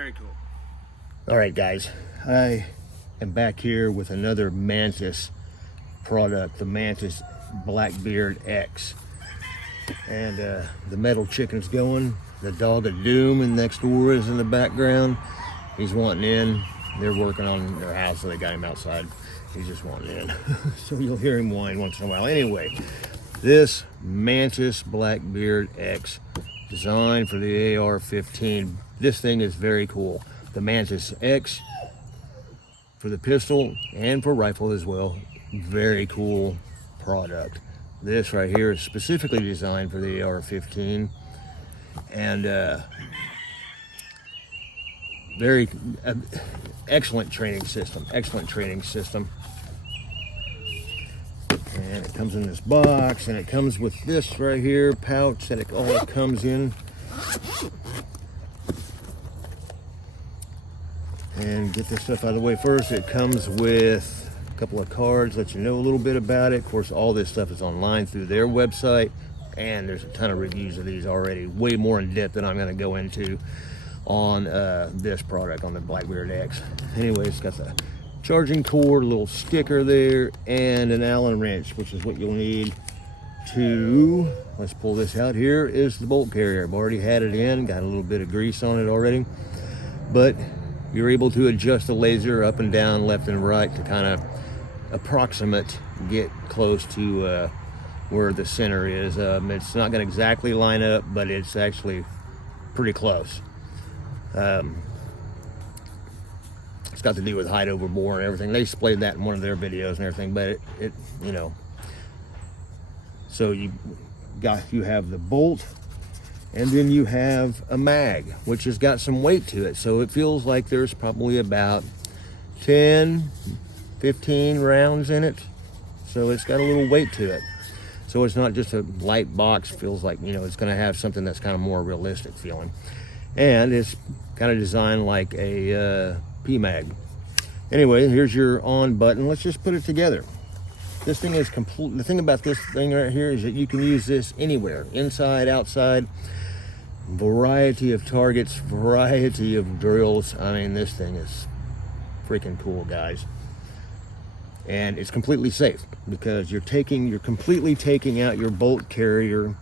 Very cool. All right, guys, I am back here with another Mantis product, the Mantis BLACKBEARD X. And the metal chicken's going. The dog of doom and next door is in the background. He's wanting in. They're working on their house, so they got him outside. He's just wanting in. So you'll hear him whine once in a while. Anyway, this Mantis BLACKBEARD X, designed for the AR15. This thing is very cool. The Mantis X for the pistol and for rifle as well. Very cool product. This right here is specifically designed for the AR15, and very excellent training system. And it comes in this box, and it comes with this right here pouch that it all comes in. And get this stuff out of the way first. It comes with a couple of cards, let you know a little bit about it. Of course, all this stuff is online through their website, and there's a ton of reviews of these already, way more in depth than I'm going to go into on this product, on the BLACKBEARD X. Anyway, it's got the charging cord, a little sticker there, and an Allen wrench, which is what you'll need to, let's pull this out. Here is the bolt carrier. I've already had it in, got a little bit of grease on it already, but you're able to adjust the laser up and down, left and right, to kind of get close to where the center is. It's not going to exactly line up, but it's actually pretty close. It's got to do with height over bore and everything. They displayed that in one of their videos and everything, but it you know. So you have the bolt, and then you have a mag, which has got some weight to it. So it feels like there's probably about 10, 15 rounds in it. So it's got a little weight to it. So it's not just a light box. Feels like, you know, it's going to have something that's kind of more realistic feeling. And it's kind of designed like a PMag. Anyway, here's your on button. Let's just put it together. This thing is complete. The thing about this thing right here is that you can use this anywhere, inside, outside, variety of targets, variety of drills. I mean, this thing is freaking cool, guys. And it's completely safe because you're completely taking out your bolt carrier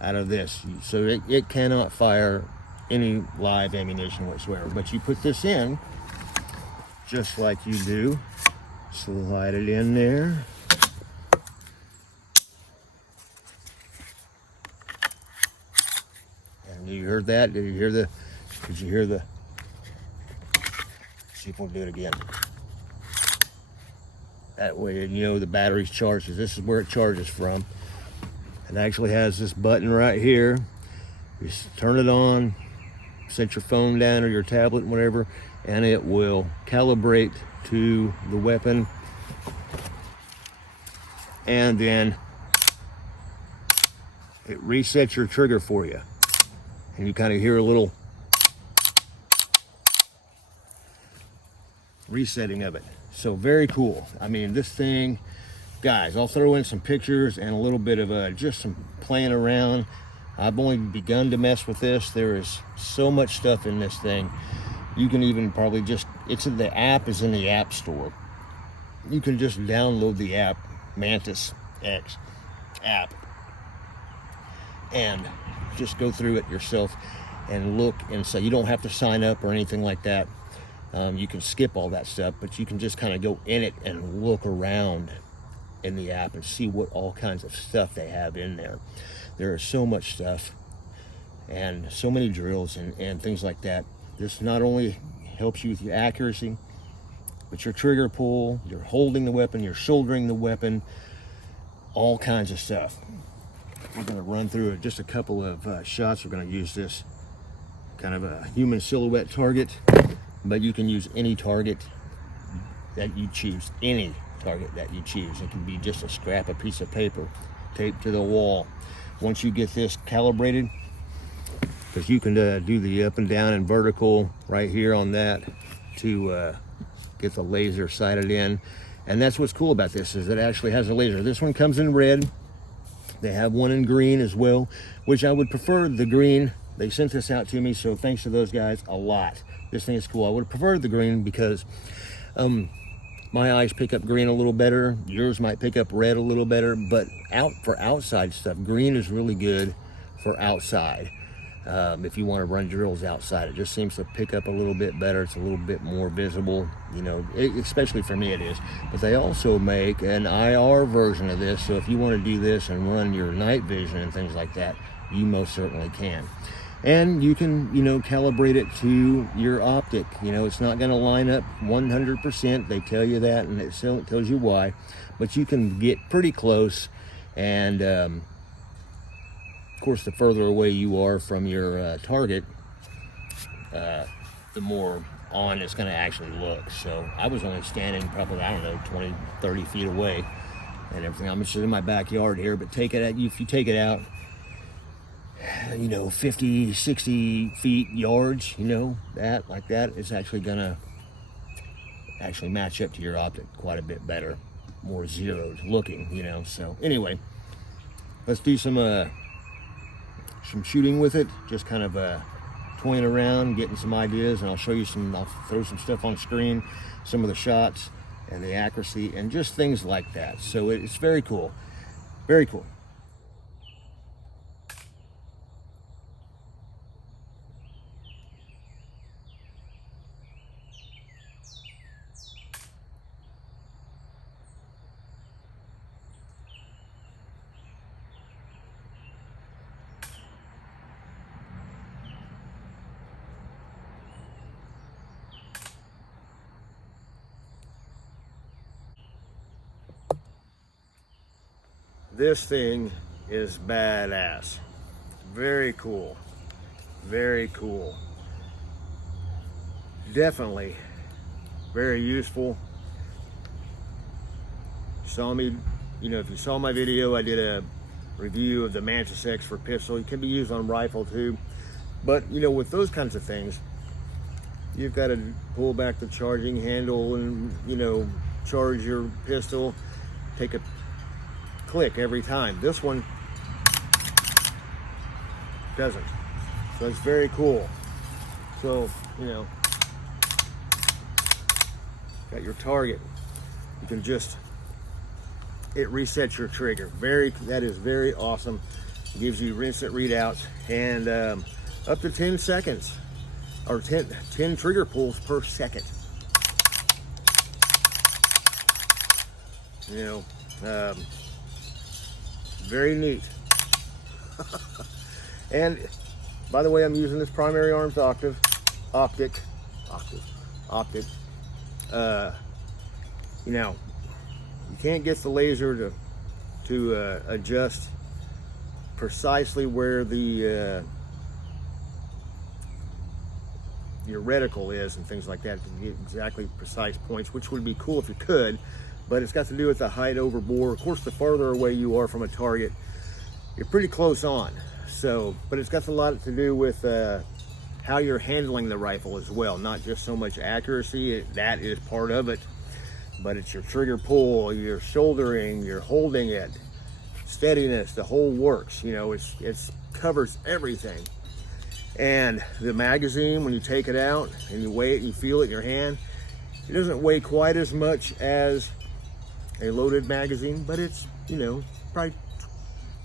out of this, so it cannot fire any live ammunition whatsoever. But you put this in just like you do. Slide it in there. And you heard that? Did you hear the? See if we'll do it again. That way, you know, the battery's charged. This is where it charges from. It actually has this button right here. You just turn it on, set your phone down or your tablet, whatever, and it will calibrate to the weapon. And then it resets your trigger for you. And you kind of hear a little resetting of it. So very cool. I mean, this thing, guys, I'll throw in some pictures and a little bit of just some playing around. I've only begun to mess with this. There is so much stuff in this thing. You can even probably the app is in the App Store. You can just download the app, Mantis X app, and just go through it yourself and look and say, you don't have to sign up or anything like that. You can skip all that stuff, but you can just kind of go in it and look around in the app and see what all kinds of stuff they have in there. There is so much stuff and so many drills and things like that. This not only helps you with your accuracy, but your trigger pull, you're holding the weapon, you're shouldering the weapon, all kinds of stuff. We're going to run through just a couple of shots. We're going to use this kind of a human silhouette target, but you can use any target that you choose, any target that you choose. It can be just a scrap, a piece of paper taped to the wall. Once you get this calibrated, because you can do the up and down and vertical right here on that to get the laser sighted in. And that's what's cool about this, is it actually has a laser. This one comes in red. They have one in green as well, which I would prefer the green they sent this out to me, so thanks to those guys a lot. This thing is cool. I would have preferred the green because my eyes pick up green a little better. Yours might pick up red a little better, but for outside stuff, green is really good for outside. If you want to run drills outside, it just seems to pick up a little bit better. It's a little bit more visible, you know, especially for me it is. But they also make an IR version of this, so if you want to do this and run your night vision and things like that, you most certainly can. And you can, you know, calibrate it to your optic. You know, it's not going to line up 100%. They tell you that, and it tells you why. But you can get pretty close. And, of course, the further away you are from your target, the more on it's going to actually look. So I was only standing probably, I don't know, 20, 30 feet away and everything. I'm just in my backyard here, but if you take it out, you know, 50, 60 feet, yards, you know, like that is actually gonna match up to your optic quite a bit better, more zeroed looking, you know. So anyway, let's do some shooting with it, just kind of toying around, getting some ideas, and I'll show you I'll throw some stuff on screen, some of the shots and the accuracy and just things like that. So it's very cool, very cool. This thing is badass. Very cool. Very cool. Definitely very useful. Saw me, you know, if you saw my video, I did a review of the Mantis X for pistol. It can be used on rifle too. But, you know, with those kinds of things, you've got to pull back the charging handle and, you know, charge your pistol, take a click every time. This one doesn't. So it's very cool. So, you know, got your target. You can just, it resets your trigger. That is very awesome. It gives you instant readouts and up to 10 seconds or 10 trigger pulls per second. You know, very neat. And by the way, I'm using this primary arms optic. You know, you can't get the laser to adjust precisely where the your reticle is and things like that to get exactly precise points, which would be cool if you could. But it's got to do with the height over bore. Of course, the farther away you are from a target, you're pretty close on. So, but it's got a lot to do with how you're handling the rifle as well. Not just so much accuracy, that is part of it, but it's your trigger pull, your shouldering, your holding it, steadiness, the whole works. You know, it's covers everything. And the magazine, when you take it out and you weigh it and you feel it in your hand, it doesn't weigh quite as much as a loaded magazine, but it's, you know, probably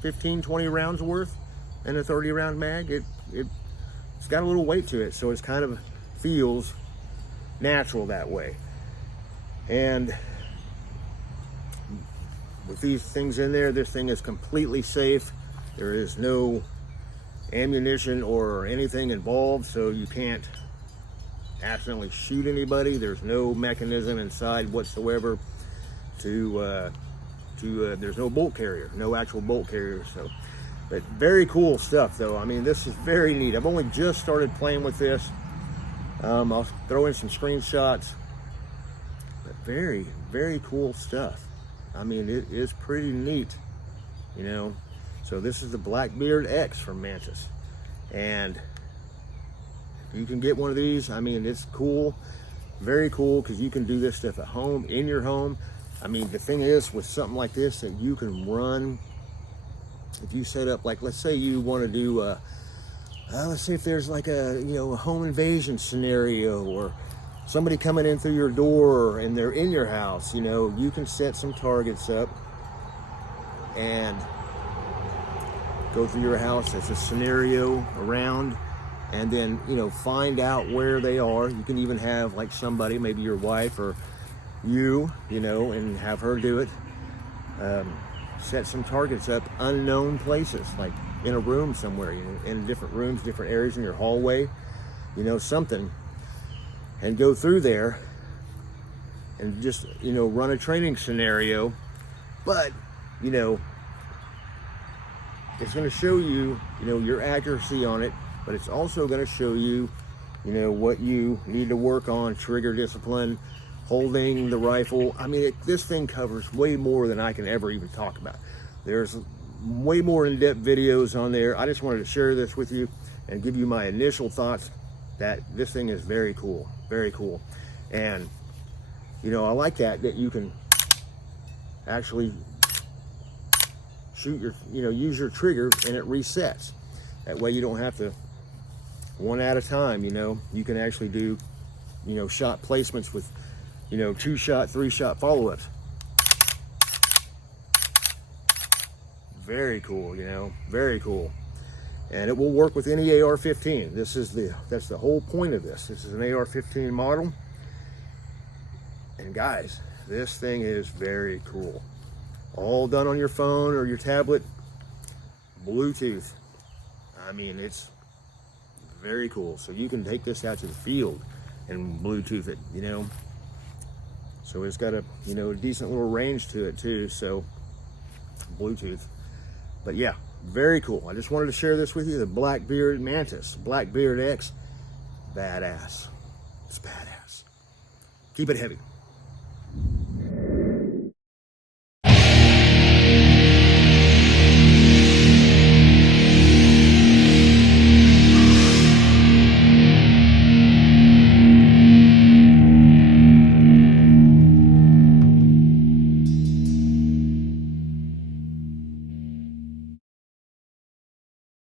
15, 20 rounds worth in a 30 round mag. It's got a little weight to it, so it's kind of feels natural that way. And with these things in there, this thing is completely safe. There is no ammunition or anything involved, so you can't accidentally shoot anybody. There's no mechanism inside whatsoever there's no bolt carrier, no actual bolt carrier. So, but very cool stuff though. I mean, this is very neat. I've only just started playing with this. I'll throw in some screenshots, but very, very cool stuff. I mean, it is pretty neat, you know. So this is the BLACKBEARD X from Mantis, and you can get one of these. I mean, it's cool, very cool, because you can do this stuff at home, in your home. I mean, the thing is with something like this that you can run, if you set up, like, let's say you want to do let's say if there's like a, a home invasion scenario, or somebody coming in through your door and they're in your house, you can set some targets up and go through your house as a scenario around, and then, find out where they are. You can even have like somebody, maybe your wife or you, and have her do it. Set some targets up unknown places, like in a room somewhere, in different rooms, different areas in your hallway, something, and go through there and just, run a training scenario. But, it's going to show you, your accuracy on it, but it's also going to show you, what you need to work on, trigger discipline, holding the rifle. I mean, this thing covers way more than I can ever even talk about. There's way more in-depth videos on there. I just wanted to share this with you and give you my initial thoughts that this thing is very cool, very cool. And, I like that you can actually shoot your, use your trigger and it resets. That way you don't have to, one at a time, you can actually do, shot placements with, 2-shot, 3-shot follow-ups. Very cool, very cool. And it will work with any AR-15. That's the whole point of this. This is an AR-15 model. And guys, this thing is very cool. All done on your phone or your tablet, Bluetooth. I mean, it's very cool. So you can take this out to the field and Bluetooth it, So it's got a, a decent little range to it too, so Bluetooth. But yeah, very cool. I just wanted to share this with you, the BLACKBEARD Mantis, BLACKBEARD X. Badass. It's badass. Keep it heavy.